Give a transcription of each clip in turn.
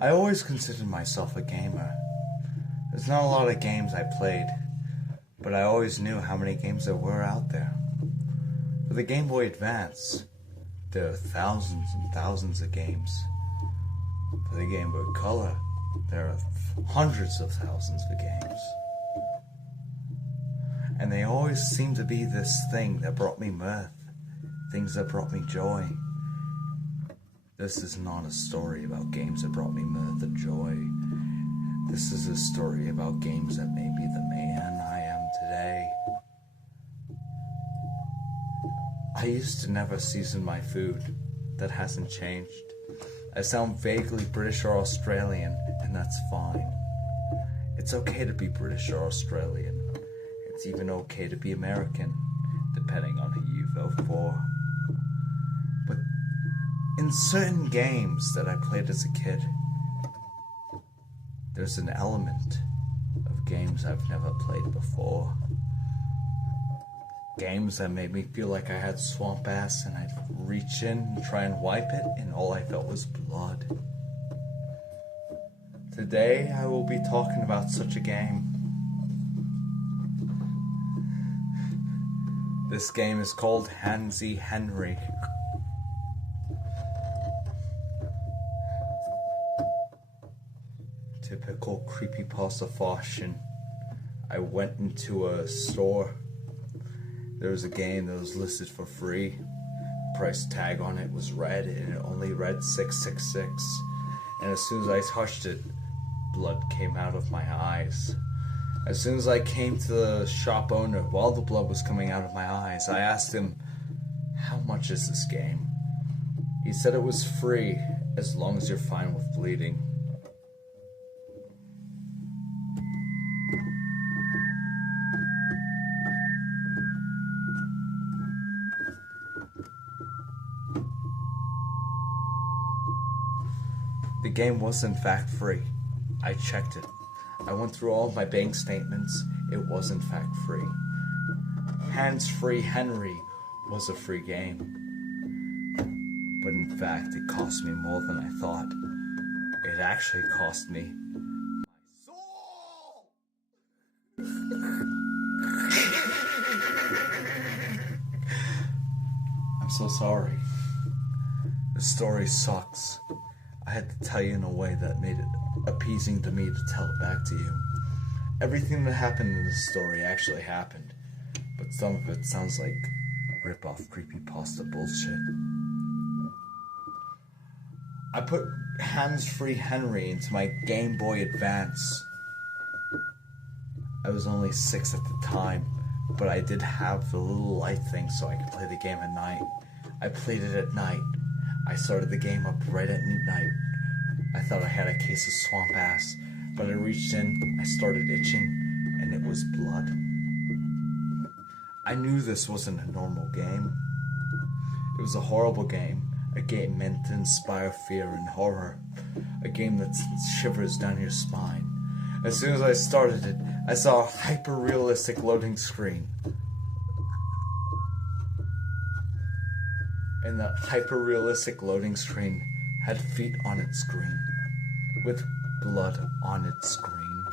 I always considered myself a gamer. There's not a lot of games I played, but I always knew how many games there were out there. For the Game Boy Advance, there are thousands and thousands of games. For the Game Boy Color, there are hundreds of thousands of games. And they always seem to be this thing that brought me mirth, things that brought me joy. This is not a story about games that brought me mirth or joy. This is a story about games that made me the man I am today. I used to never season my food. That hasn't changed. I sound vaguely British or Australian, and that's fine. It's okay to be British or Australian. It's even okay to be American, depending on who you vote for. But in certain games that I played as a kid, there's an element of games I've never played before. Games that made me feel like I had swamp ass and I'd reach in and try and wipe it and all I felt was blood. Today I will be talking about such a game. This game is called Handsy Henry. Typical creepypasta fashion. I went into a store. There was a game that was listed for free. Price tag on it was red and it only read 666. And as soon as I touched it, blood came out of my eyes. As soon as I came to the shop owner, while the blood was coming out of my eyes, I asked him, "How much is this game?" He said it was free as long as you're fine with bleeding. The game was in fact free. I checked it. I went through all of my bank statements. It was in fact free. Hands-Free Henry was a free game. But in fact, it cost me more than I thought. It actually cost me my soul! I'm so sorry. The story sucks. I had to tell you in a way that made it appeasing to me to tell it back to you. Everything that happened in this story actually happened, but some of it sounds like rip-off creepypasta bullshit. I put Hands-Free Henry into my Game Boy Advance. I was only 6 at the time, but I did have the little light thing so I could play the game at night. I played it at night. I started the game up right at midnight. I thought I had a case of swamp ass, but I reached in, I started itching, and it was blood. I knew this wasn't a normal game. It was a horrible game, a game meant to inspire fear and horror, a game that sends shivers down your spine. As soon as I started it, I saw a hyper-realistic loading screen. And that hyper-realistic loading screen had feet on its screen, with blood on its screen.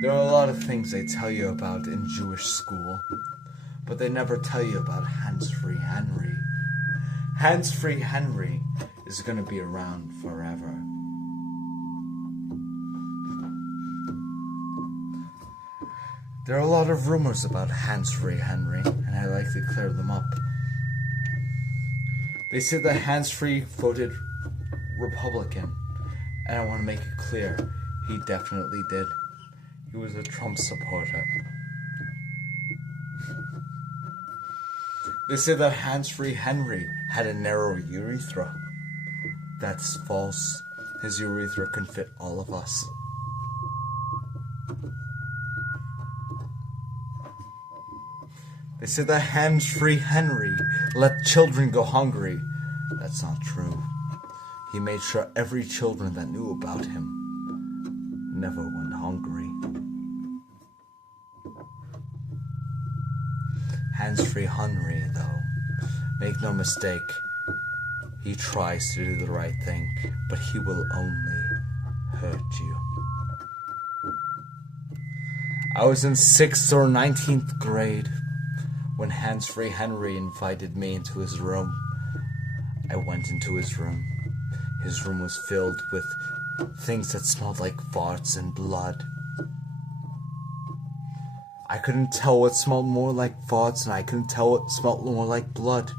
There are a lot of things they tell you about in Jewish school, but they never tell you about Hands-Free Henry. Hands-Free Henry is going to be around forever. There are a lot of rumors about Hands-Free Henry, and I like to clear them up. They said that Hands-Free voted Republican, and I want to make it clear, he definitely did. He was a Trump supporter. They said that Hands-Free Henry had a narrow urethra. That's false. His urethra can fit all of us. They said that Hands-Free Henry let children go hungry. That's not true. He made sure every children that knew about him never went hungry. Hands-Free Henry, though, make no mistake, He tries to do the right thing, but he will only hurt you. I was in 6th or 19th grade when Hands-Free Henry invited me into his room. I went into his room. His room was filled with things that smelled like farts and blood. I couldn't tell what smelled more like farts, and I couldn't tell what smelled more like blood.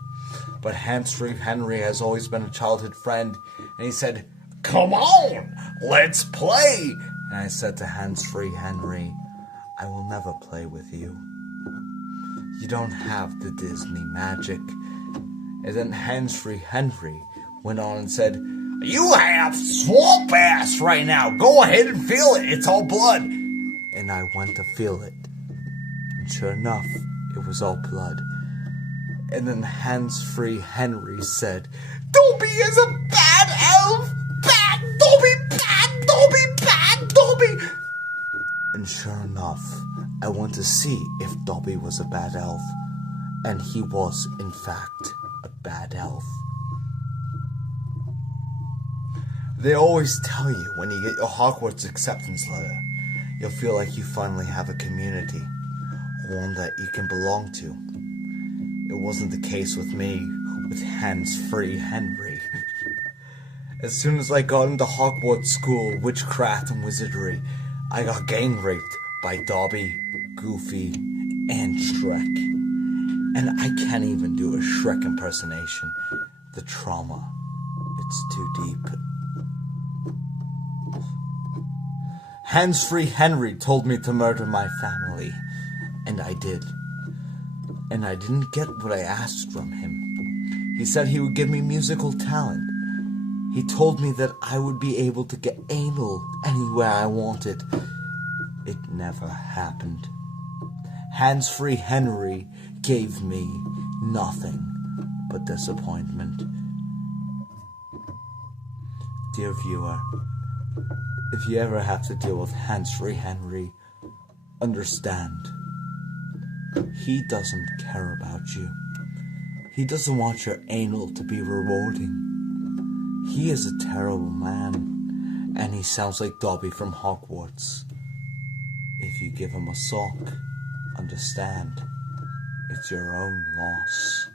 But Hands-Free Henry has always been a childhood friend, and he said, "Come on, let's play!" And I said to Hands-Free Henry, "I will never play with you. You don't have the Disney magic." And then Hands-Free Henry went on and said, "You have swamp ass right now. Go ahead and feel it. It's all blood." And I went to feel it. And sure enough, it was all blood. And then Hands-Free Henry said, "Dobby is a bad elf! Bad Dobby! Bad Dobby! Bad Dobby!" And sure enough, I went to see if Dobby was a bad elf. And he was, in fact, a bad elf. They always tell you when you get your Hogwarts acceptance letter, you'll feel like you finally have a community, one that you can belong to. It wasn't the case with me, with Hands-Free Henry. As soon as I got into Hogwarts School, Witchcraft and Wizardry, I got gang raped by Dobby, Goofy, and Shrek. And I can't even do a Shrek impersonation. The trauma, it's too deep. Hands-Free Henry told me to murder my family, and I did. And I didn't get what I asked from him. He said he would give me musical talent. He told me that I would be able to get anal anywhere I wanted. It never happened. Hands-Free Henry gave me nothing but disappointment. Dear viewer, if you ever have to deal with Hands-Free Henry, understand, he doesn't care about you. He doesn't want your anal to be rewarding. He is a terrible man, and he sounds like Dobby from Hogwarts. If you give him a sock, understand, it's your own loss.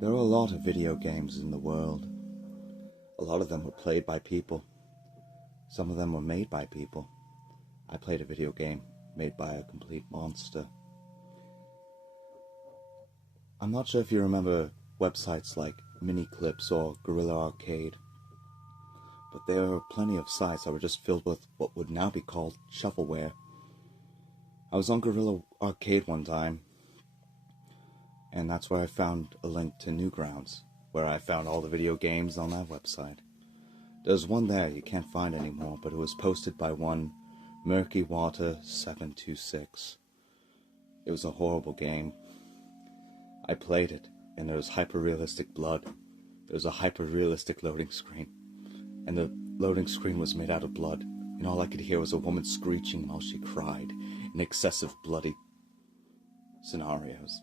There are a lot of video games in the world. A lot of them were played by people. Some of them were made by people. I played a video game made by a complete monster. I'm not sure if you remember websites like Miniclips or Gorilla Arcade, but there are plenty of sites that were just filled with what would now be called shovelware. I was on Gorilla Arcade one time, and that's where I found a link to Newgrounds, where I found all the video games on that website. There's one there you can't find anymore, but it was posted by one Murky Water 726. It was a horrible game. I played it, and there was hyper-realistic blood. There was a hyper-realistic loading screen, and the loading screen was made out of blood, and all I could hear was a woman screeching while she cried in excessive bloody scenarios.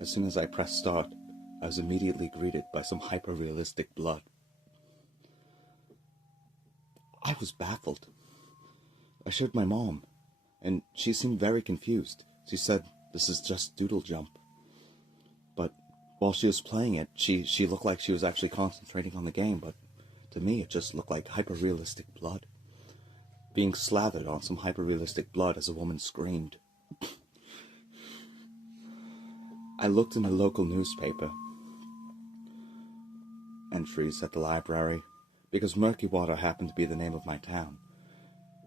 As soon as I pressed start, I was immediately greeted by some hyper-realistic blood. I was baffled. I showed my mom, and she seemed very confused. She said, "This is just Doodle Jump." But while she was playing it, she looked like she was actually concentrating on the game, but to me it just looked like hyper-realistic blood being slathered on some hyper-realistic blood as a woman screamed. I looked in the local newspaper, entries at the library, because Murky Water happened to be the name of my town.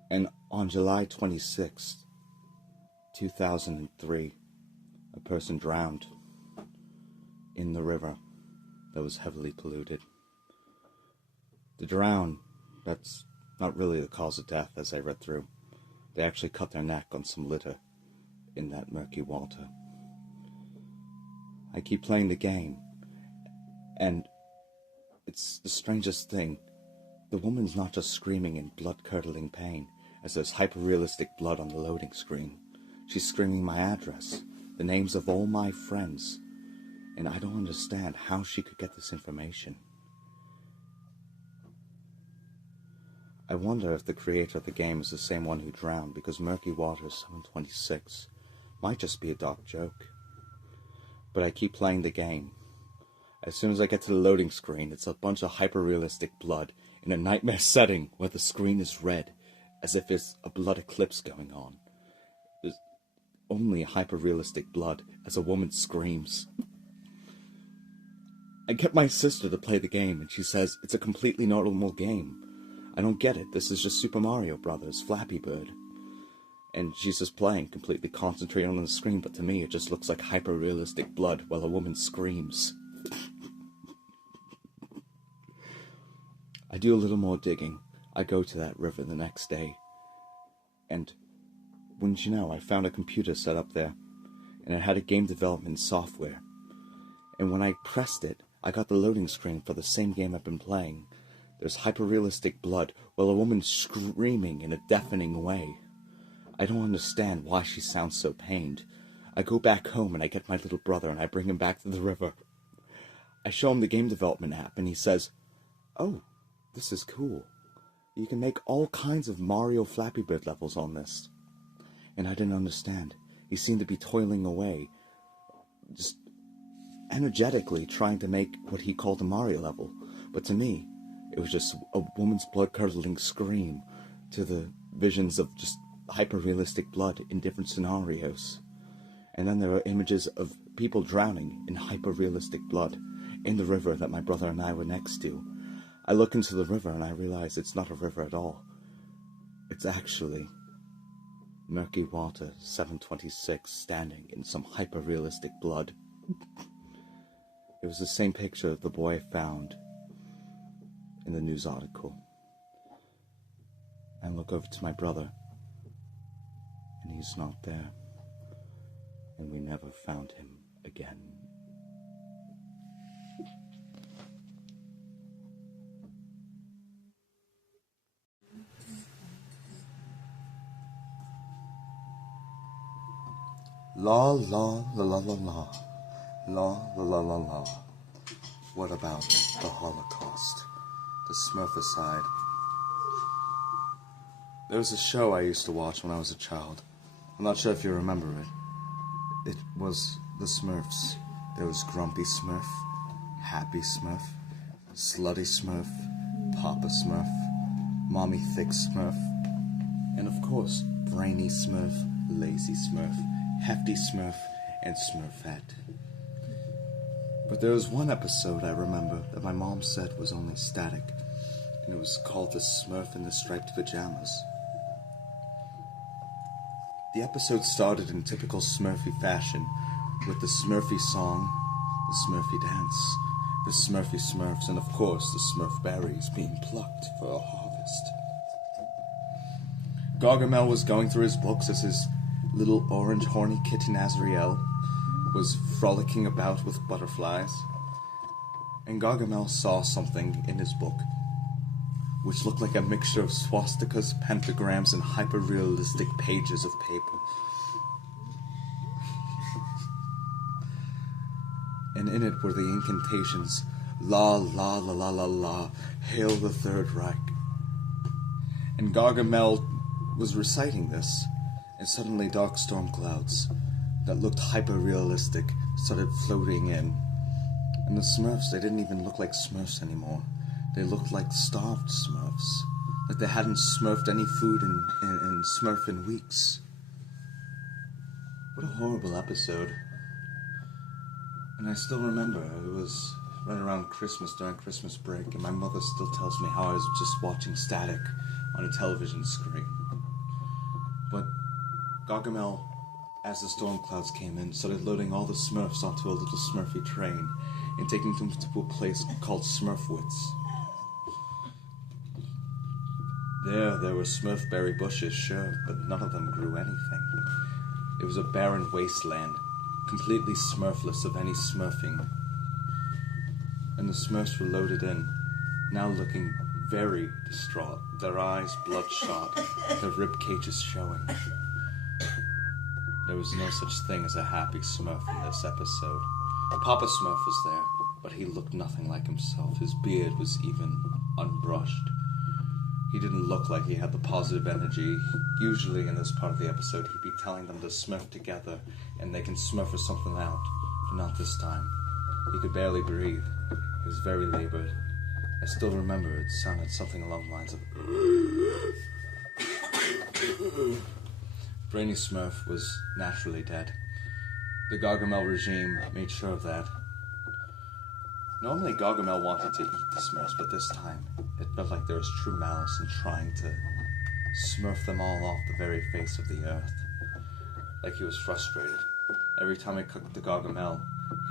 And on July 26th, 2003, a person drowned in the river that was heavily polluted. The drown, that's not really the cause of death, as I read through. They actually cut their neck on some litter in that murky water. I keep playing the game, And it's the strangest thing. The woman's not just screaming in blood-curdling pain, as there's hyper-realistic blood on the loading screen. She's screaming my address, the names of all my friends, and I don't understand how she could get this information. I wonder if the creator of the game is the same one who drowned, because Murky Waters 726 might just be a dark joke. But I keep playing the game. As soon as I get to the loading screen, it's a bunch of hyper-realistic blood in a nightmare setting where the screen is red, as if there's a blood eclipse going on. There's only hyper-realistic blood as a woman screams. I get my sister to play the game, and she says it's a completely normal game. I don't get it. This is just Super Mario Brothers, Flappy Bird. And she's just playing, completely concentrating on the screen, but to me it just looks like hyper-realistic blood while a woman screams. I do a little more digging. I go to that river the next day. And, wouldn't you know, I found a computer set up there, and it had a game development software. And when I pressed it, I got the loading screen for the same game I've been playing. There's hyper-realistic blood, while a woman screaming in a deafening way. I don't understand why she sounds so pained. I go back home and I get my little brother and I bring him back to the river. I show him the game development app and he says, "Oh, this is cool. You can make all kinds of Mario Flappy Bird levels on this." And I didn't understand. He seemed to be toiling away, just energetically trying to make what he called a Mario level. But to me, it was just a woman's blood-curdling scream to the visions of just hyper-realistic blood in different scenarios. And then there are images of people drowning in hyper-realistic blood in the river that my brother and I were next to. I look into the river and I realize it's not a river at all. It's actually Murky Water 726 standing in some hyper-realistic blood. It was the same picture of the boy I found in the news article. I look over to my brother, and he's not there, and we never found him again. La la la la la la, la la la la la. What about the Holocaust? The Smurficide. There was a show I used to watch when I was a child. I'm not sure if you remember it. It was the Smurfs. There was Grumpy Smurf, Happy Smurf, Slutty Smurf, Papa Smurf, Mommy Thick Smurf, and of course, Brainy Smurf, Lazy Smurf, Hefty Smurf, and Smurfette. But there was one episode I remember that my mom said was only static, and it was called The Smurf in the Striped Pajamas. The episode started in typical Smurfy fashion, with the Smurfy song, the Smurfy dance, the Smurfy Smurfs, and of course the Smurf berries being plucked for a harvest. Gargamel was going through his books as his little orange horny kitten Azrael was frolicking about with butterflies, and Gargamel saw something in his book which looked like a mixture of swastikas, pentagrams, and hyper-realistic pages of paper. And in it were the incantations, La la la la la la, hail the Third Reich. And Gargamel was reciting this, and suddenly dark storm clouds that looked hyper-realistic started floating in. And the Smurfs, they didn't even look like Smurfs anymore. They looked like starved Smurfs. Like they hadn't smurfed any food in Smurf in weeks. What a horrible episode. And I still remember, it was right around Christmas, during Christmas break, and my mother still tells me how I was just watching static on a television screen. But Gargamel, as the storm clouds came in, started loading all the Smurfs onto a little Smurfy train and taking them to a place called Smurfwoods. There were Smurfberry bushes, sure, but none of them grew anything. It was a barren wasteland, completely Smurfless of any smurfing. and the Smurfs were loaded in, now looking very distraught, their eyes bloodshot, their rib cages showing. There was no such thing as a happy Smurf in this episode. Papa Smurf was there, but he looked nothing like himself. His beard was even unbrushed. He didn't look like he had the positive energy. Usually in this part of the episode, he'd be telling them to Smurf together and they can Smurf or something out, but not this time. He could barely breathe. He was very labored. I still remember it sounded something along the lines of Brainy Smurf was naturally dead. The Gargamel regime made sure of that. Normally Gargamel wanted to eat the Smurfs, but this time it felt like there was true malice in trying to Smurf them all off the very face of the earth. Like he was frustrated. Every time I cooked the Gargamel,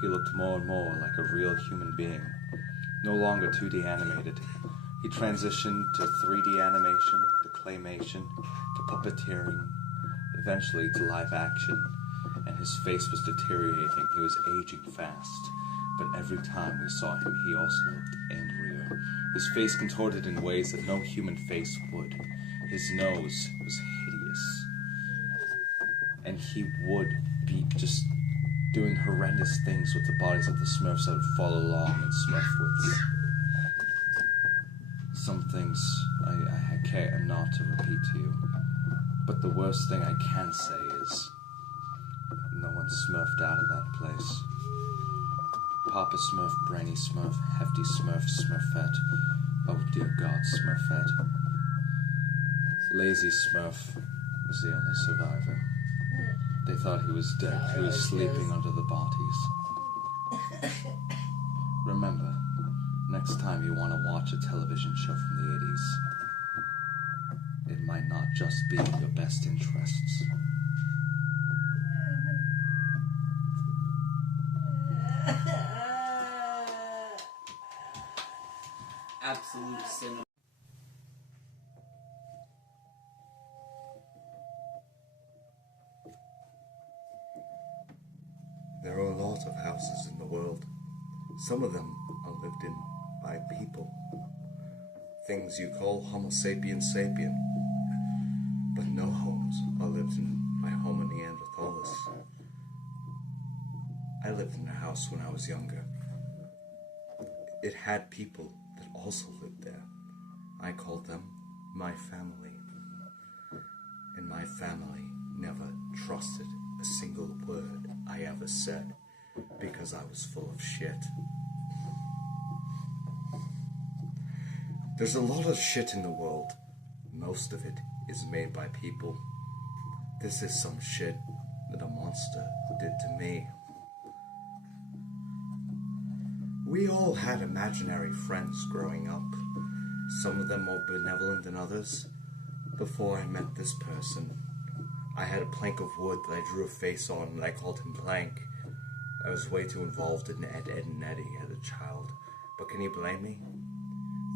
he looked more and more like a real human being. No longer 2D animated. He transitioned to 3D animation, to claymation, to puppeteering, eventually to live action, and his face was deteriorating. He was aging fast, but every time we saw him, he also looked angrier. His face contorted in ways that no human face would. His nose was hideous, and he would be just doing horrendous things with the bodies of the Smurfs that would follow along in Smurfwoods. Some things I care not to repeat to you, but the worst thing I can say is no one Smurfed out of that place. Papa Smurf, Brainy Smurf, Hefty Smurf, Smurfette, oh dear God, Smurfette. Lazy Smurf was the only survivor. They thought he was dead. He was sleeping under the bodies. Remember, next time you want to watch a television show from the 80s, it might not just be in your best interests. Absolute cinema. There are a lot of houses in the world. Some of them are lived in by people. Things you call Homo sapiens sapien. But no homes are lived in by Homo neanderthalis. I lived in a house when I was younger. It had people that also lived there. I called them my family. And my family never trusted a single word I ever said because I was full of shit. There's a lot of shit in the world. Most of it is made by people. This is some shit that a monster did to me. We all had imaginary friends growing up. Some of them more benevolent than others. Before I met this person, I had a plank of wood that I drew a face on and I called him Plank. I was way too involved in Ed, Ed and Eddie as a child. But can you blame me?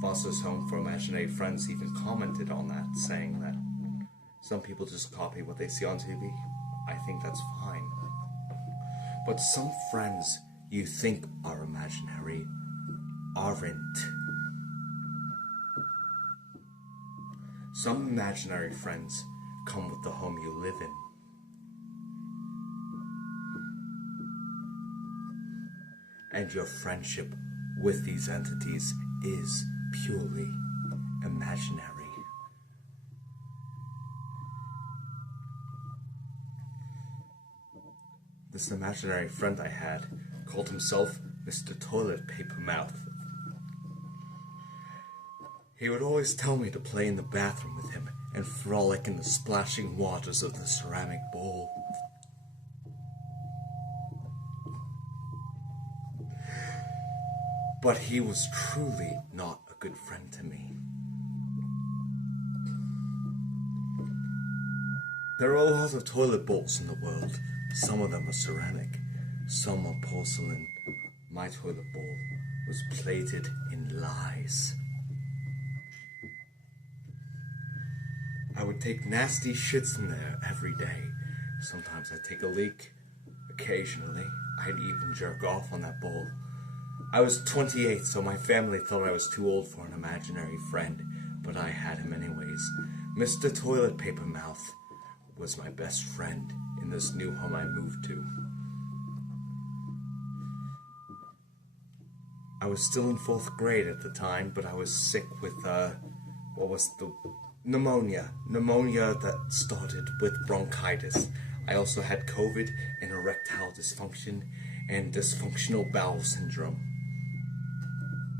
Foster's Home for Imaginary Friends even commented on that, saying that some people just copy what they see on TV. I think that's fine. But some friends you think are imaginary aren't. Some imaginary friends come with the home you live in. And your friendship with these entities is purely imaginary. This imaginary friend I had called himself Mr. Toilet Paper Mouth. He would always tell me to play in the bathroom with him and frolic in the splashing waters of the ceramic bowl. But he was truly not a good friend to me. There are a lot of toilet bowls in the world. Some of them are ceramic, some are porcelain. My toilet bowl was plated in lies. I would take nasty shits in there every day. Sometimes I'd take a leak. Occasionally, I'd even jerk off on that bowl. I was 28, so my family thought I was too old for an imaginary friend, but I had him anyways. Mr. Toilet Paper Mouth was my best friend in this new home I moved to. I was still in 4th grade at the time, but I was sick with, pneumonia. Pneumonia that started with bronchitis. I also had COVID and erectile dysfunction and dysfunctional bowel syndrome.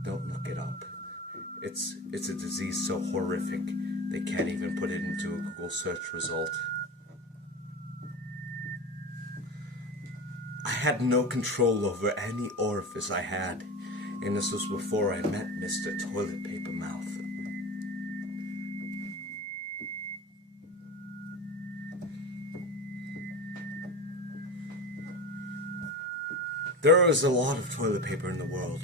Don't look it up. It's a disease so horrific they can't even put it into a Google search result. I had no control over any orifice I had, and this was before I met Mr. Toilet Paper Mouth. There is a lot of toilet paper in the world,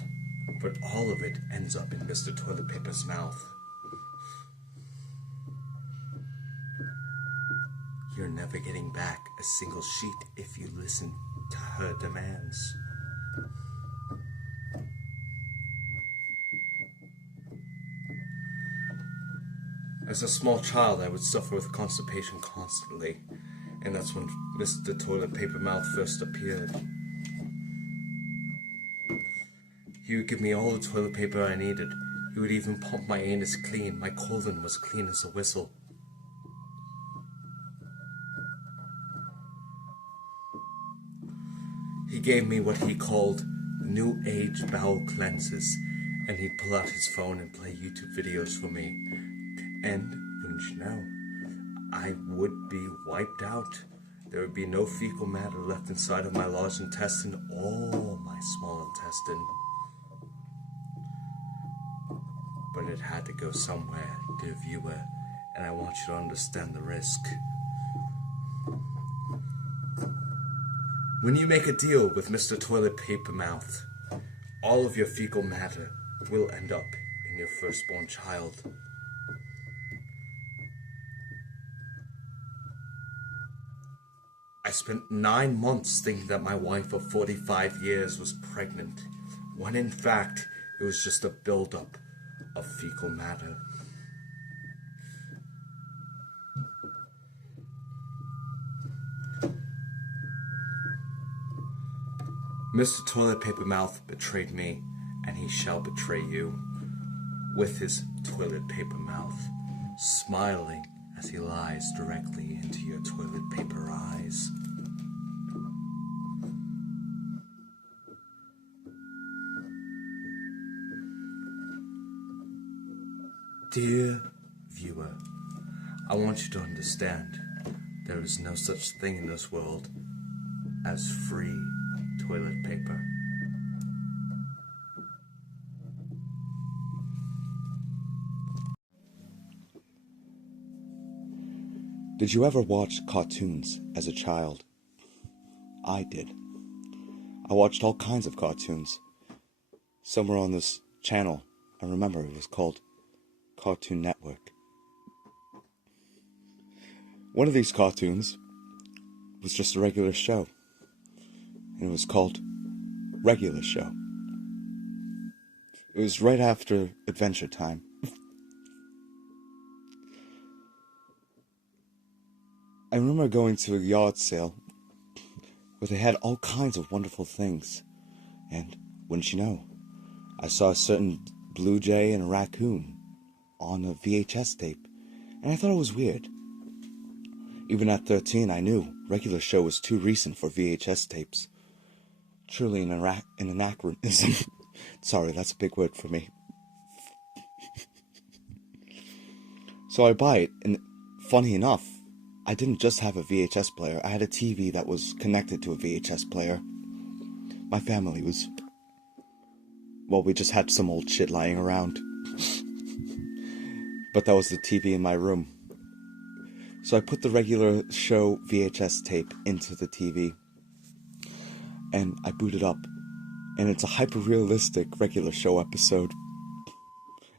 but all of it ends up in Mr. Toilet Paper's mouth. You're never getting back a single sheet if you listen to her demands. As a small child, I would suffer with constipation constantly, and that's when Mr. Toilet Paper Mouth first appeared. He would give me all the toilet paper I needed. He would even pump my anus clean. My colon was clean as a whistle. He gave me what he called New Age bowel cleanses, and he'd pull out his phone and play YouTube videos for me. And, wouldn't you know, I would be wiped out. There would be no fecal matter left inside of my large intestine or my small intestine. But it had to go somewhere, dear viewer, and I want you to understand the risk. When you make a deal with Mr. Toilet Paper Mouth, all of your fecal matter will end up in your firstborn child. I spent 9 months thinking that my wife of 45 years was pregnant, when in fact it was just a buildup of fecal matter. Mr. Toilet Paper Mouth betrayed me, and he shall betray you, with his toilet paper mouth, smiling as he lies directly into your toilet paper eyes. Dear viewer, I want you to understand there is no such thing in this world as free toilet paper. Did you ever watch cartoons as a child? I did. I watched all kinds of cartoons. Some were on this channel. I remember it was called Cartoon Network. One of these cartoons was just a regular show, and it was called Regular Show. It was right after Adventure Time. I remember going to a yard sale where they had all kinds of wonderful things, and wouldn't you know, I saw a certain blue jay and a raccoon on a VHS tape, and I thought it was weird. Even at 13, I knew Regular Show was too recent for VHS tapes. Truly an anachronism. Sorry, that's a big word for me. So I buy it, and funny enough, I didn't just have a VHS player. I had a TV that was connected to a VHS player. My family was... well, we just had some old shit lying around. But that was the TV in my room. So I put the Regular Show VHS tape into the TV, and I boot it up, and it's a hyper-realistic Regular Show episode.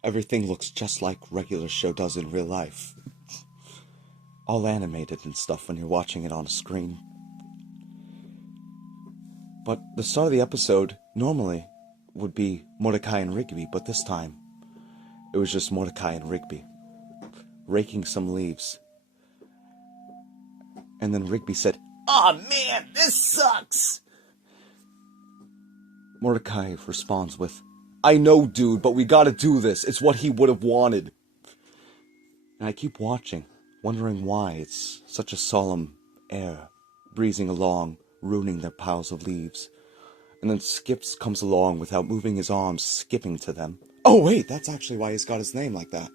Everything looks just like Regular Show does in real life. All animated and stuff when you're watching it on a screen. But the start of the episode, normally, would be Mordecai and Rigby, but this time it was just Mordecai and Rigby raking some leaves. And then Rigby said, "Aw, man, this sucks!" Mordecai responds with, "I know, dude, but we gotta do this. It's what he would have wanted." And I keep watching, wondering why it's such a solemn air, breezing along, ruining their piles of leaves. And then Skips comes along without moving his arms, skipping to them. Oh, wait, that's actually why he's got his name like that.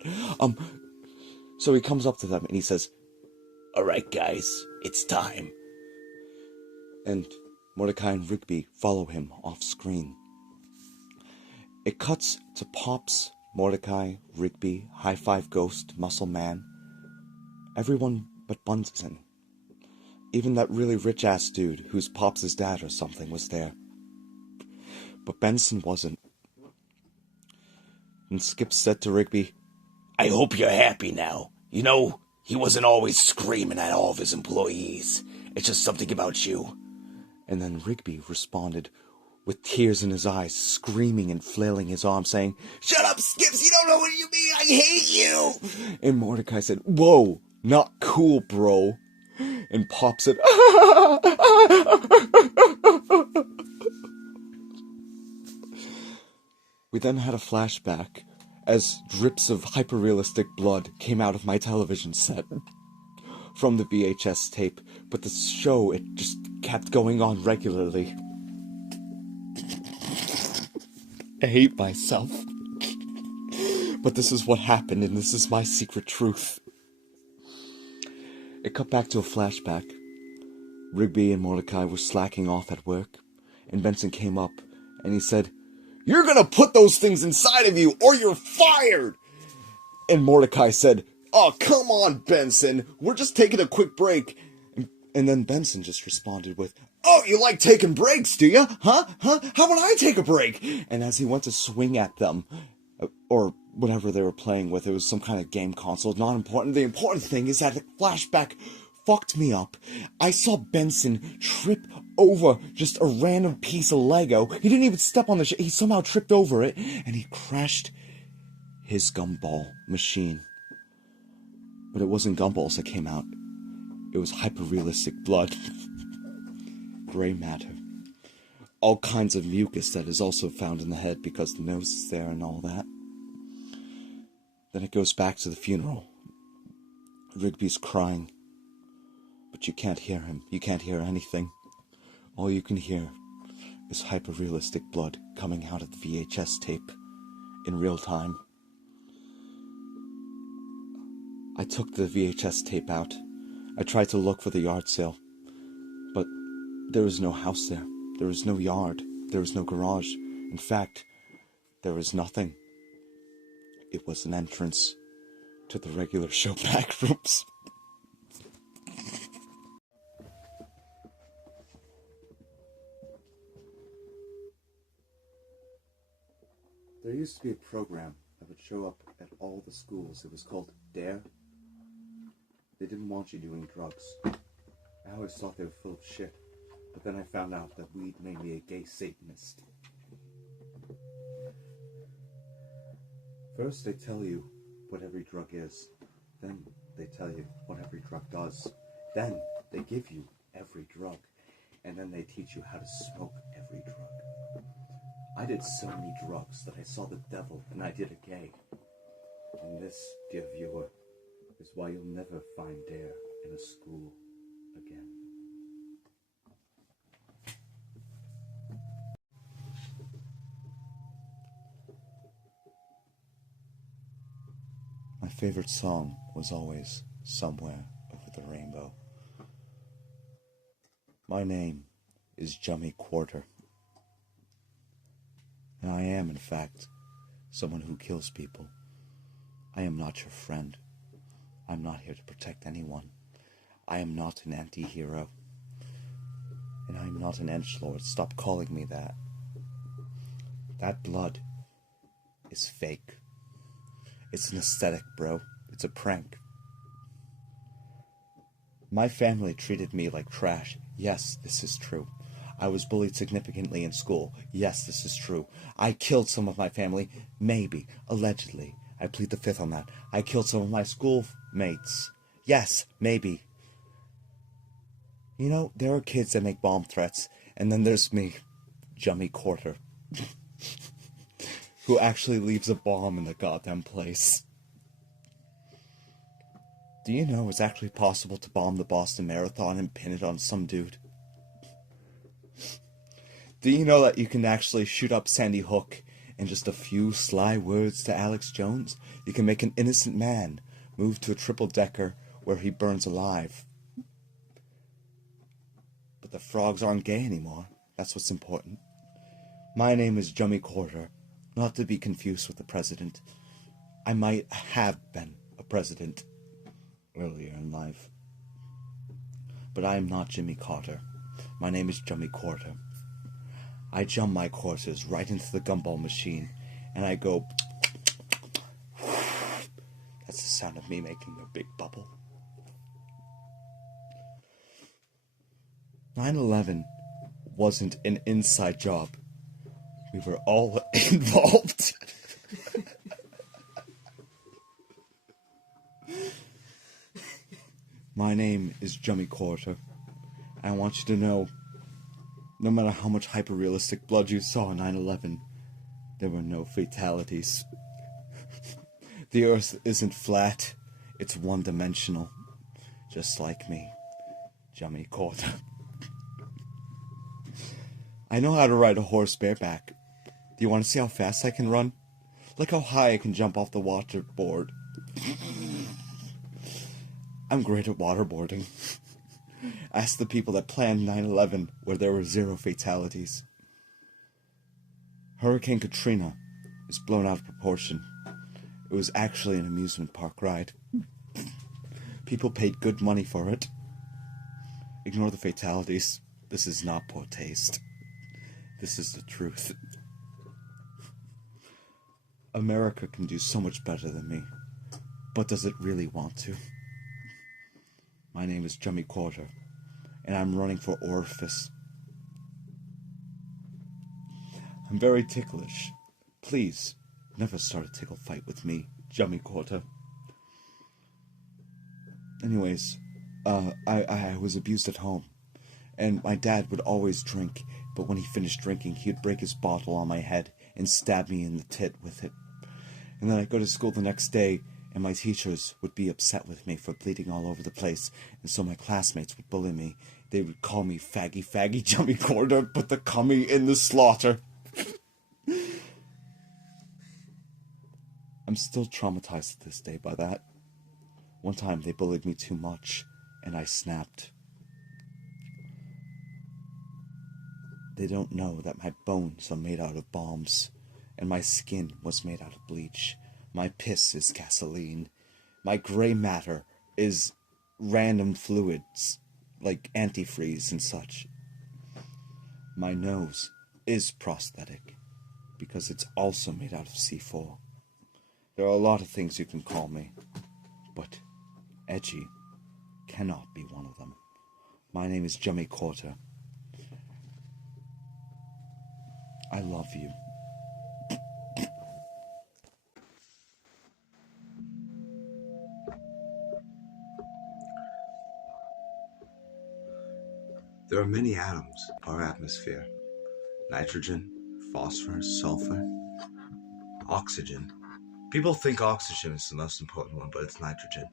So he comes up to them and he says, "All right, guys, it's time." And Mordecai and Rigby follow him off screen. It cuts to Pops, Mordecai, Rigby, High Five Ghost, Muscle Man. Everyone but Bunsen. Even that really rich-ass dude, who's Pops' dad or something, was there. But Benson wasn't. And Skip said to Rigby, "I hope you're happy now. You know, he wasn't always screaming at all of his employees. It's just something about you." And then Rigby responded with tears in his eyes, screaming and flailing his arms, saying, "Shut up, Skips! You don't know what you mean! I hate you!" And Mordecai said, "Whoa, not cool, bro." And Pop said, We then had a flashback as drips of hyper-realistic blood came out of my television set from the VHS tape, but the show, it just kept going on regularly. I hate myself. But this is what happened, and this is my secret truth. It cut back to a flashback. Rigby and Mordecai were slacking off at work, and Benson came up, and he said, "You're gonna put those things inside of you, or you're fired!" And Mordecai said, "Oh, come on, Benson, we're just taking a quick break." And then Benson just responded with, "Oh, you like taking breaks, do you? Huh? How about I take a break?" And as he went to swing at them, or whatever they were playing with, it was some kind of game console, not important. The important thing is that the flashback fucked me up. I saw Benson trip over just a random piece of Lego. He didn't even step on the shit. He somehow tripped over it, and he crashed his gumball machine. But it wasn't gumballs that came out. It was hyper-realistic blood. Gray matter. All kinds of mucus that is also found in the head because the nose is there and all that. Then it goes back to the funeral. Rigby's crying. But you can't hear him. You can't hear anything. All you can hear is hyper-realistic blood coming out of the VHS tape in real time. I took the VHS tape out. I tried to look for the yard sale. But there was no house there. There was no yard. There was no garage. In fact, there was nothing. It was an entrance to the regular show back rooms. There used to be a program that would show up at all the schools. It was called DARE. They didn't want you doing drugs. I always thought they were full of shit. But then I found out that weed made me a gay Satanist. First they tell you what every drug is. Then they tell you what every drug does. Then they give you every drug. And then they teach you how to smoke every drug. I did so many drugs that I saw the devil and I did a gay. And this, dear viewer, is why you'll never find Dare in a school again. My favorite song was always Somewhere Over the Rainbow. My name is Jummy Quarter. And I am, in fact, someone who kills people. I am not your friend. I'm not here to protect anyone. I am not an anti-hero. And I am not an edgelord. Stop calling me that. That blood is fake. It's an aesthetic, bro. It's a prank. My family treated me like trash. Yes, this is true. I was bullied significantly in school. Yes, this is true. I killed some of my family. Maybe. Allegedly. I plead the fifth on that. I killed some of my schoolmates. Yes, maybe. You know, there are kids that make bomb threats, and then there's me, Jummy Quarter, who actually leaves a bomb in the goddamn place. Do you know it's actually possible to bomb the Boston Marathon and pin it on some dude? Do you know that you can actually shoot up Sandy Hook in just a few sly words to Alex Jones? You can make an innocent man move to a triple-decker where he burns alive. But the frogs aren't gay anymore. That's what's important. My name is Jummy Quarter, not to be confused with the president. I might have been a president earlier in life. But I am not Jimmy Carter. My name is Jummy Quarter. I jump my courses right into the gumball machine, and I go... That's the sound of me making a big bubble. 9/11 wasn't an inside job. We were all involved. My name is Jummy Quarter. I want you to know, no matter how much hyper-realistic blood you saw on 9/11, there were no fatalities. The Earth isn't flat, it's one-dimensional. Just like me, Jummy Quarter. I know how to ride a horse bareback. Do you want to see how fast I can run? Look how high I can jump off the waterboard. I'm great at waterboarding. Ask the people that planned 9/11 where there were 0 fatalities. Hurricane Katrina is blown out of proportion. It was actually an amusement park ride. People paid good money for it. Ignore the fatalities. This is not poor taste. This is the truth. America can do so much better than me. But does it really want to? My name is Jummy Quarter, and I'm running for orifice. I'm very ticklish. Please, never start a tickle fight with me, Jummy Quarter. Anyways, I was abused at home, and my dad would always drink, but when he finished drinking, he would break his bottle on my head and stab me in the tit with it. And then I'd go to school the next day, and my teachers would be upset with me for bleeding all over the place, and so my classmates would bully me. They would call me faggy Jummy Quarter, put the cummy in the slaughter. I'm still traumatized to this day by that. One time they bullied me too much, and I snapped. They don't know that my bones are made out of bombs, and my skin was made out of bleach. My piss is gasoline. My gray matter is random fluids, like antifreeze and such. My nose is prosthetic, because it's also made out of C4. There are a lot of things you can call me, but edgy cannot be one of them. My name is Jummy Quarter. I love you. There are many atoms in our atmosphere. Nitrogen, phosphorus, sulfur, oxygen. People think oxygen is the most important one, but it's nitrogen.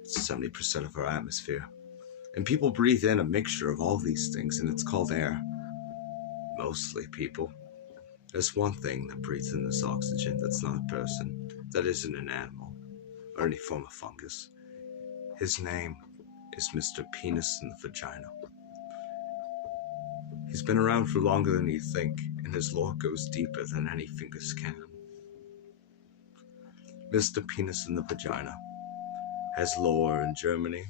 It's 70% of our atmosphere. And people breathe in a mixture of all these things, and it's called air. Mostly people. There's one thing that breathes in this oxygen that's not a person, that isn't an animal, or any form of fungus. His name is Mr. Penis in the Vagina. He's been around for longer than you think, and his lore goes deeper than any fingers can. Mr. Penis in the Vagina has lore in Germany,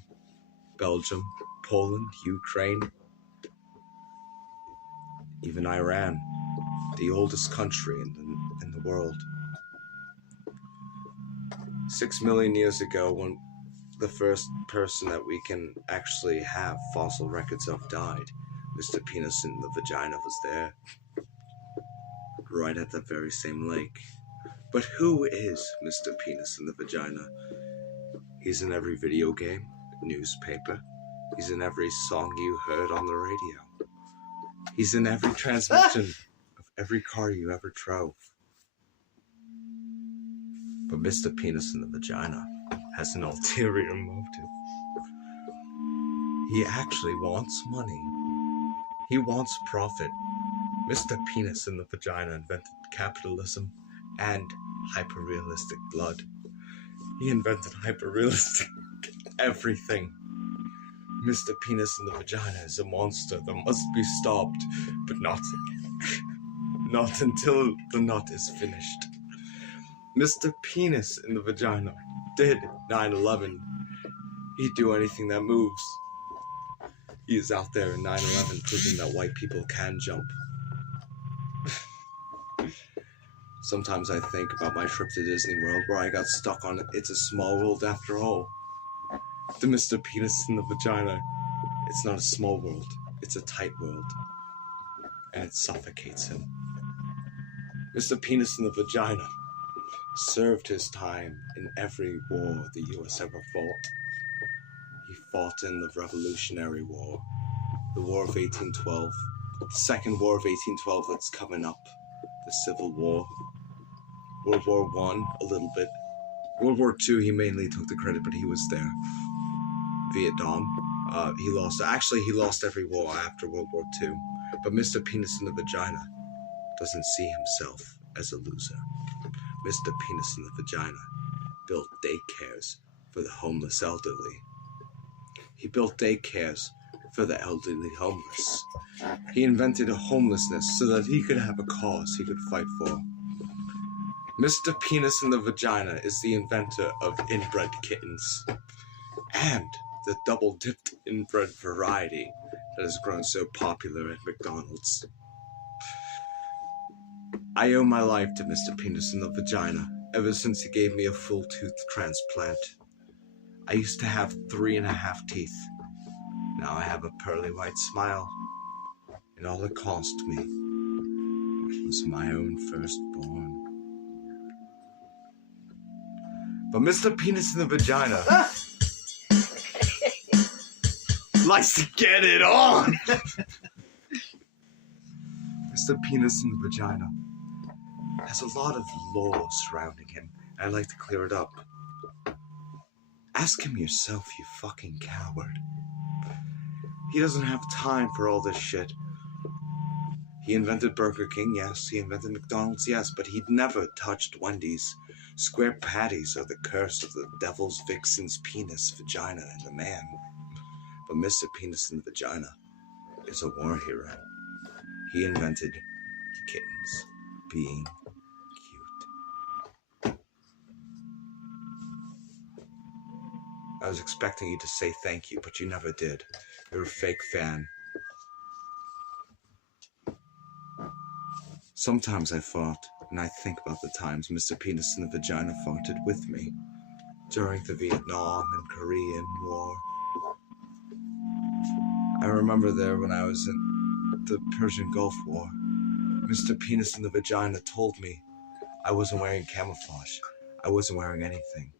Belgium, Poland, Ukraine, even Iran, the oldest country in the world. 6 million years ago, when the first person that we can actually have fossil records of died, Mr. Penis in the Vagina was there, right at that very same lake. But who is Mr. Penis in the Vagina? He's in every video game, newspaper. He's in every song you heard on the radio. He's in every transmission of every car you ever drove. But Mr. Penis in the Vagina has an ulterior motive. He actually wants money. He wants profit. Mr. Penis in the Vagina invented capitalism and hyper-realistic blood. He invented hyper-realistic everything. Mr. Penis in the Vagina is a monster that must be stopped, but not until the nut is finished. Mr. Penis in the Vagina did 9/11. He'd do anything that moves. He is out there in 9/11 proving that white people can jump. Sometimes I think about my trip to Disney World where I got stuck on It's a Small World After All. To Mr. Penis in the Vagina, it's not a small world, it's a tight world. And it suffocates him. Mr. Penis in the Vagina served his time in every war the US ever fought. He fought in the Revolutionary War, the War of 1812, the Second War of 1812 that's coming up, the Civil War, World War I a little bit. World War II, he mainly took the credit, but he was there. Vietnam, he lost every war after World War II. But Mr. Penis in the Vagina doesn't see himself as a loser. Mr. Penis in the Vagina built daycares for the homeless elderly. He built daycares for the elderly homeless. He invented a homelessness so that he could have a cause he could fight for. Mr. Penis in the Vagina is the inventor of inbred kittens and the double-dipped inbred variety that has grown so popular at McDonald's. I owe my life to Mr. Penis in the Vagina ever since he gave me a full tooth transplant. I used to have 3.5 teeth. Now I have a pearly white smile. And all it cost me was my own firstborn. But Mr. Penis in the Vagina likes to get it on. Mr. Penis in the Vagina has a lot of lore surrounding him, and I'd like to clear it up. Ask him yourself, you fucking coward. He doesn't have time for all this shit. He invented Burger King, yes. He invented McDonald's, yes. But he'd never touched Wendy's. Square patties are the curse of the devil's vixen's penis, vagina, and a man. But Mr. Penis in the Vagina is a war hero. He invented kittens being cute. I was expecting you to say thank you, but you never did. You're a fake fan. Sometimes I fought, and I think about the times Mr. Penis in the Vagina farted with me during the Vietnam and Korean War. I remember there when I was in the Persian Gulf War. Mr. Penis in the Vagina told me I wasn't wearing camouflage. I wasn't wearing anything.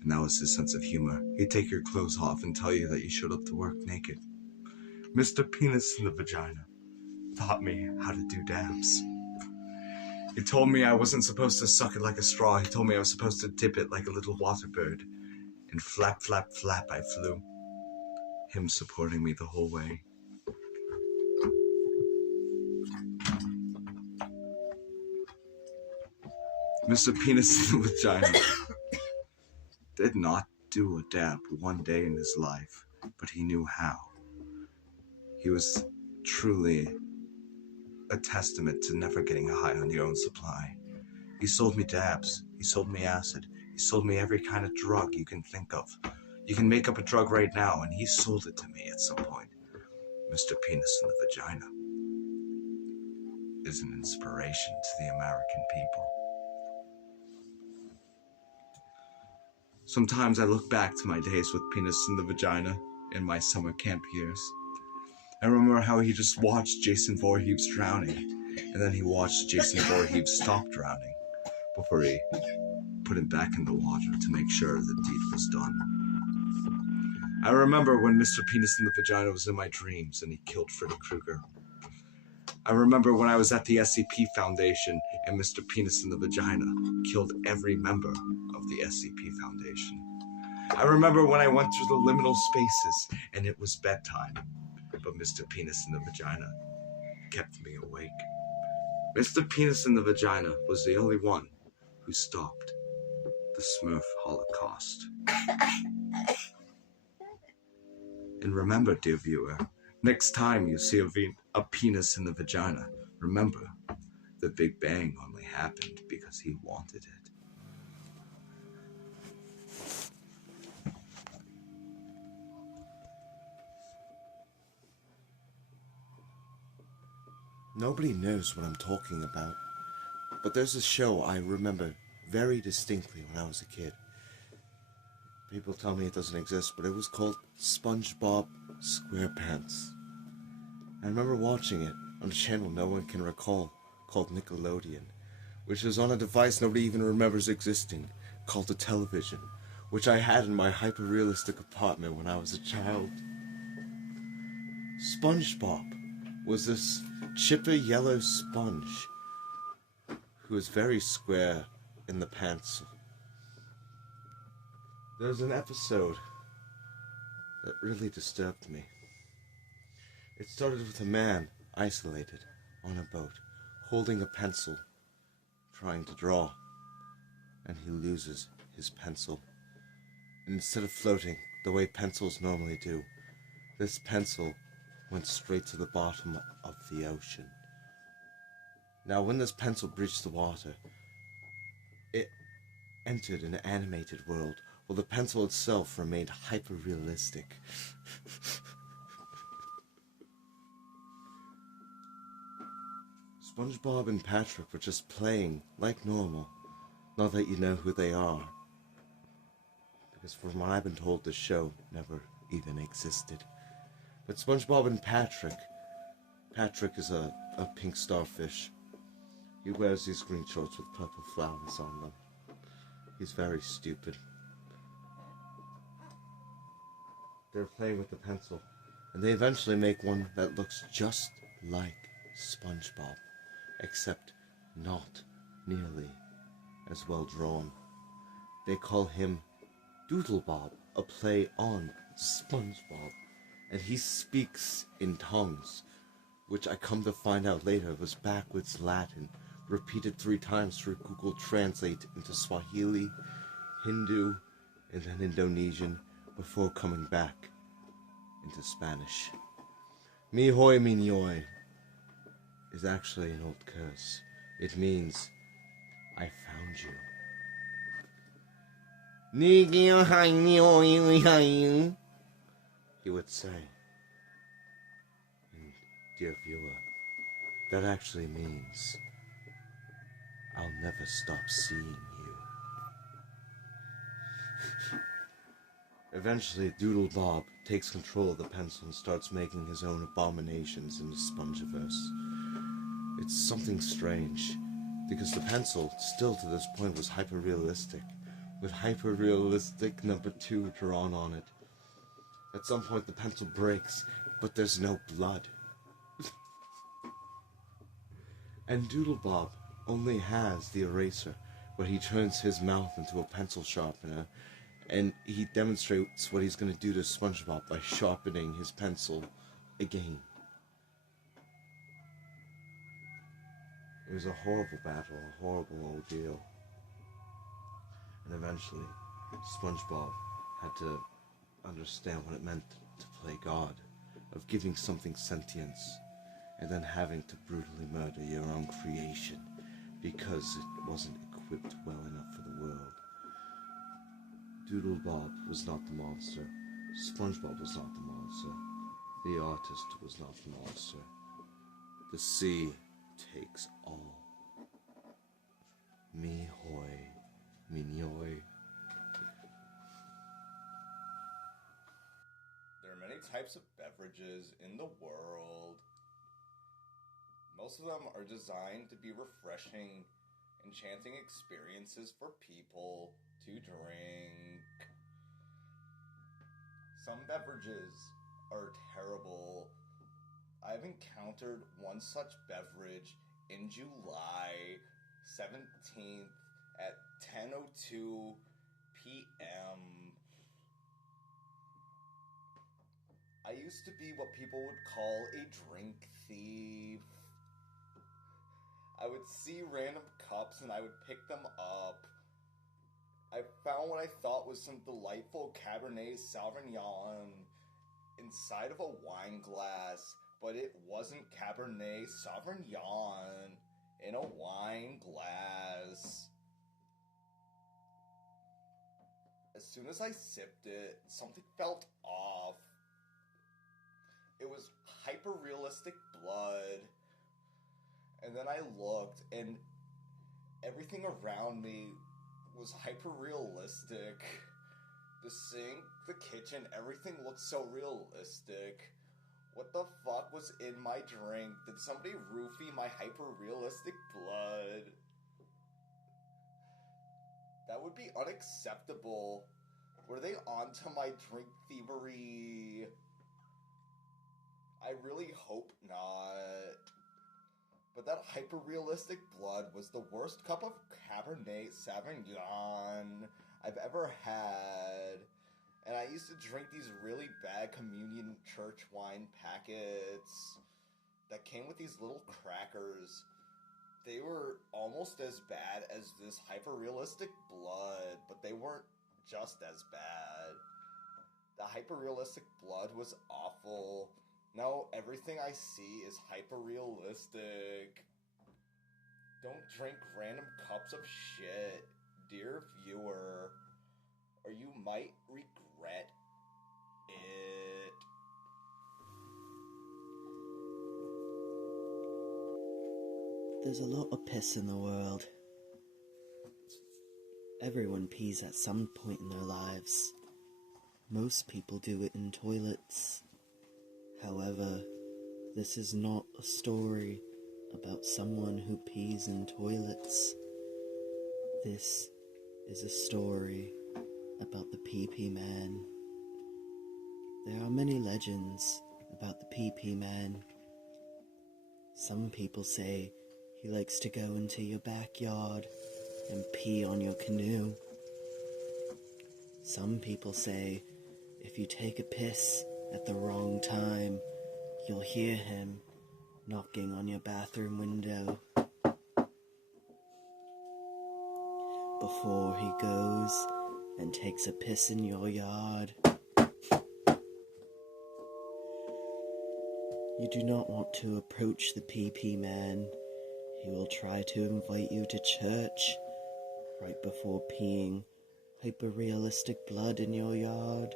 And that was his sense of humor. He'd take your clothes off and tell you that you showed up to work naked. Mr. Penis in the Vagina taught me how to do dabs. He told me I wasn't supposed to suck it like a straw. He told me I was supposed to dip it like a little water bird. And flap, flap, flap I flew. Him supporting me the whole way. Mr. Penis in the Vagina did not do a dab one day in his life, but he knew how. He was truly a testament to never getting high on your own supply. He sold me dabs. He sold me acid. He sold me every kind of drug you can think of. You can make up a drug right now, and he sold it to me at some point. Mr. Penis in the Vagina is an inspiration to the American people. Sometimes I look back to my days with Penis in the Vagina in my summer camp years, I remember how he just watched Jason Voorhees drowning, and then he watched Jason Voorhees stop drowning before he put him back in the water to make sure the deed was done. I remember when Mr. Penis in the Vagina was in my dreams and he killed Freddy Krueger. I remember when I was at the SCP Foundation and Mr. Penis in the Vagina killed every member of the SCP Foundation. I remember when I went through the liminal spaces and it was bedtime, but Mr. Penis in the Vagina kept me awake. Mr. Penis in the Vagina was the only one who stopped the Smurf Holocaust. And remember, dear viewer, next time you see a penis in the vagina, remember, the Big Bang only happened because he wanted it. Nobody knows what I'm talking about, but there's a show I remember very distinctly when I was a kid. People tell me it doesn't exist, but it was called SpongeBob SquarePants. I remember watching it on a channel no one can recall, called Nickelodeon, which is on a device nobody even remembers existing, called a television, which I had in my hyper-realistic apartment when I was a child. SpongeBob was this chipper yellow sponge who was very square in the pants. There's an episode that really disturbed me. It started with a man isolated on a boat, holding a pencil, trying to draw, and he loses his pencil. And instead of floating the way pencils normally do, this pencil went straight to the bottom of the ocean. Now, when this pencil breached the water, it entered an animated world while the pencil itself remained hyper-realistic. SpongeBob and Patrick were just playing like normal, not that you know who they are. Because from what I've been told, the show never even existed. But SpongeBob and Patrick is a pink starfish. He wears these green shorts with purple flowers on them. He's very stupid. They're playing with the pencil, and they eventually make one that looks just like SpongeBob, except not nearly as well drawn. They call him Doodlebob, a play on SpongeBob, and he speaks in tongues, which I come to find out later was backwards Latin, repeated 3 times through Google Translate into Swahili, Hindu, and then Indonesian, before coming back into Spanish. Mi hoi mi nhoi is actually an old curse. It means, I found you. He would say. And, dear viewer, that actually means, I'll never stop seeing you. Eventually, Doodlebob takes control of the pencil and starts making his own abominations in the Spongiverse. It's something strange, because the pencil, still to this point, was hyper-realistic, with hyper-realistic number 2 drawn on it. At some point, the pencil breaks, but there's no blood. And Doodlebob only has the eraser, where he turns his mouth into a pencil sharpener, and he demonstrates what he's going to do to SpongeBob by sharpening his pencil again. It was a horrible battle, a horrible ordeal. And eventually, SpongeBob had to understand what it meant to play God, of giving something sentience, and then having to brutally murder your own creation, because it wasn't equipped well enough for the world. Doodlebob was not the monster. SpongeBob was not the monster. The artist was not the monster. The sea takes all. Mi hoi, mi nhoi. There are many types of beverages in the world. Most of them are designed to be refreshing, enchanting experiences for people to drink. Some beverages are terrible. I've encountered one such beverage in July 17th at 10:02 p.m. I used to be what people would call a drink thief. I would see random cups and I would pick them up. I found what I thought was some delightful Cabernet Sauvignon inside of a wine glass, but it wasn't Cabernet Sauvignon in a wine glass. As soon as I sipped it, something felt off. It was hyper-realistic blood. And then I looked, and everything around me was hyper-realistic. The sink, the kitchen, everything looked so realistic. What the fuck was in my drink? Did somebody roofie my hyper-realistic blood? That would be unacceptable. Were they onto my drink thievery? I really hope not. But that hyper-realistic blood was the worst cup of Cabernet Sauvignon I've ever had. And I used to drink these really bad communion church wine packets that came with these little crackers. They were almost as bad as this hyper-realistic blood, but they weren't just as bad. The hyper-realistic blood was awful. Now everything I see is hyper-realistic. Don't drink random cups of shit, dear viewer, or you might regret it. There's a lot of piss in the world. Everyone pees at some point in their lives. Most people do it in toilets. However, this is not a story about someone who pees in toilets. This is a story about the Pee-Pee Man. There are many legends about the Pee-Pee Man. Some people say he likes to go into your backyard and pee on your canoe. Some people say if you take a piss at the wrong time, you'll hear him knocking on your bathroom window before he goes and takes a piss in your yard. You do not want to approach the Pee-Pee Man. He will try to invite you to church right before peeing hyper-realistic blood in your yard.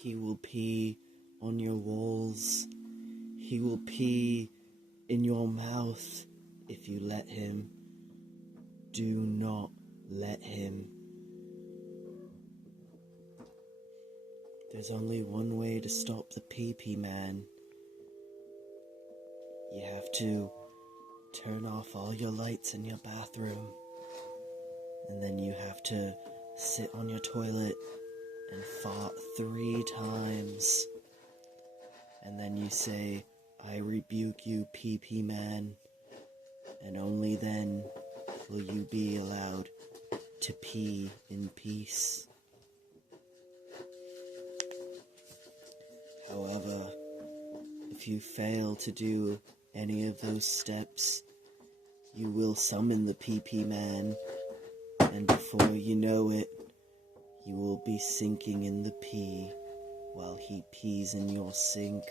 He will pee on your walls. He will pee in your mouth if you let him. Do not let him. There's only one way to stop the Pee-Pee Man. You have to turn off all your lights in your bathroom. And then you have to sit on your toilet and fart 3 times. And then you say, "I rebuke you, Pee-Pee Man." And only then will you be allowed to pee in peace. However, if you fail to do any of those steps, you will summon the Pee-Pee Man, and before you know it, you will be sinking in the pee while he pees in your sink.